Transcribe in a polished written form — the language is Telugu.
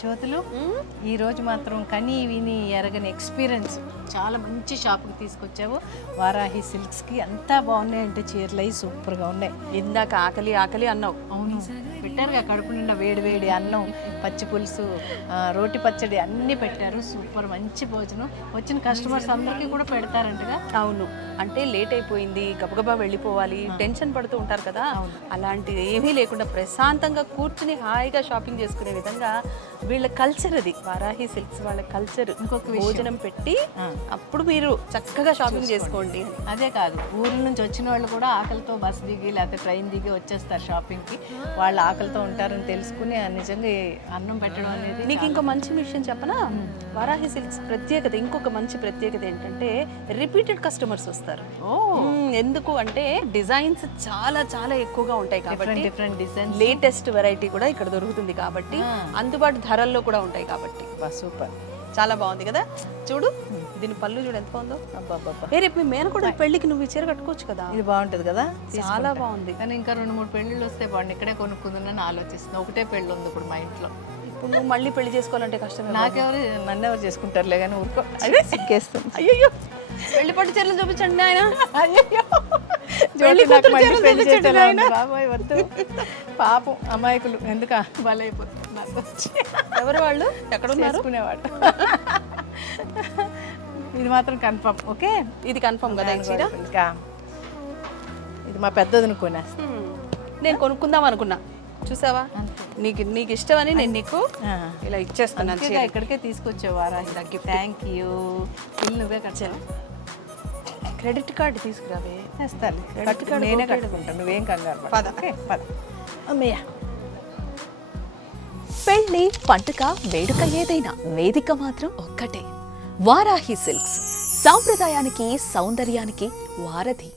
జ్యోతులు ఈ రోజు మాత్రం కని విని ఎరగని ఎక్స్పీరియన్స్, చాలా మంచి షాప్కి తీసుకొచ్చావు. వారాహి సిల్క్స్కి అంతా బాగున్నాయంటే చీరలు అవి సూపర్గా ఉన్నాయి. ఇందాక ఆకలి ఆకలి అన్నావు. అవును, పెట్టారుగా కడుపు నిండా వేడి వేడి అన్నం, పచ్చి పులుసు, రోటి పచ్చడి అన్నీ పెట్టారు. సూపర్ మంచి భోజనం. వచ్చిన కస్టమర్స్ అందరికీ కూడా పెడతారంటగా. అవును, అంటే లేట్ అయిపోయింది, గబగబా వెళ్ళిపోవాలి, టెన్షన్ పడుతూ ఉంటారు కదా. అలాంటిది ఏమీ లేకుండా ప్రశాంతంగా కూర్చుని హాయిగా షాపింగ్ చేసుకునే విధంగా వీళ్ళ కల్చర్ అది. వారాహి సిల్క్స్ వాళ్ళ కల్చర్. ఇంకొక భోజనం పెట్టి అప్పుడు మీరు చక్కగా షాపింగ్ చేసుకోండి. అదే కాదు, ఊర్ల నుంచి వచ్చిన వాళ్ళు కూడా ఆకలితో బస్ దిగి లేకపోతే ట్రైన్ దిగి వచ్చేస్తారు షాపింగ్కి. వాళ్ళు ఆకలితో ఉంటారని తెలుసుకుని నిజంగా ఈ అన్నం పెట్టడం అనేది. నీకు ఇంకో మంచి విషయం చెప్పనా? వారాహి సిల్క్స్ ప్రత్యేకత, ఇంకొక మంచి ప్రత్యేకత ఏంటంటే రిపీటెడ్ కస్టమర్స్ వస్తారు. ఎందుకు అంటే డిజైన్స్ చాలా చాలా ఎక్కువగా ఉంటాయి కాబట్టి, డిఫరెంట్ డిజైన్, లేటెస్ట్ వెరైటీ కూడా ఇక్కడ దొరుకుతుంది కాబట్టి, అందుబాటు ధరల్లో కూడా ఉంటాయి కాబట్టి. సూపర్, చాలా బాగుంది కదా. చూడు దీని పళ్ళు చూడు ఎంత బాగుందో. అబ్బాబ్బా, రేపు మీ మేనకోడల పెళ్లికి నువ్వు ఈ చీర కట్టుకోవచ్చు కదా. ఇది బాగుంటుంది కదా, చాలా బాగుంది. కానీ ఇంకా 2-3 పెళ్ళిళ్ళు వస్తే బాగుంది. ఇక్కడే కొనుక్కుందని ఆలోచిస్తున్నా. ఒకటే పెళ్ళి ఉంది ఇప్పుడు మా ఇంట్లో. ఇప్పుడు నువ్వు మళ్ళీ పెళ్లి చేసుకోవాలంటే కష్టమే. నన్నెవరు చేసుకుంటారులే కానీ ఊరుకో, అదే సిగ్గేస్తుంది. అయ్యో, పెళ్లి పట్టు చీరలు చూపించండి ఆయన. అయ్యో, బాబాయ్ వద్దు, పాపం అమాయకులు ఎందుకు బలైపోతుంది. నాకు ఎవరు వాళ్ళు, ఎక్కడ ఉన్నారు? చేసుకునేవాడు. ఇది మాత్రం కన్ఫర్మ్. ఓకే, ఇది కన్ఫర్మ్ కదా. ఈ చీర ఇంకా ఇది మా పెద్దదిని కొనేస్తా. నేను కొనుక్కుందాం అనుకున్నా, చూసావా? నీకు నీకు ఇష్టమని నేను నీకు ఇలా ఇచ్చేస్తున్నాను. ఇక్కడికే తీసుకొచ్చేవారా? Thank you. బిల్ నువ్వే కట్టాను. Credit card తీసుకురావే. వేస్తాను, నేనే కట్టుకుంటాను, నువ్వేం కంగారు పద. ఓకే పద. అమ్మయ్య, పెళ్లి, పండుగ, వేడుక ఏదైనా వేదిక మాత్రం ఒక్కటే. వారాహి సిల్క్స్, సాంప్రదాయానికి సౌందర్యానికి వారధి.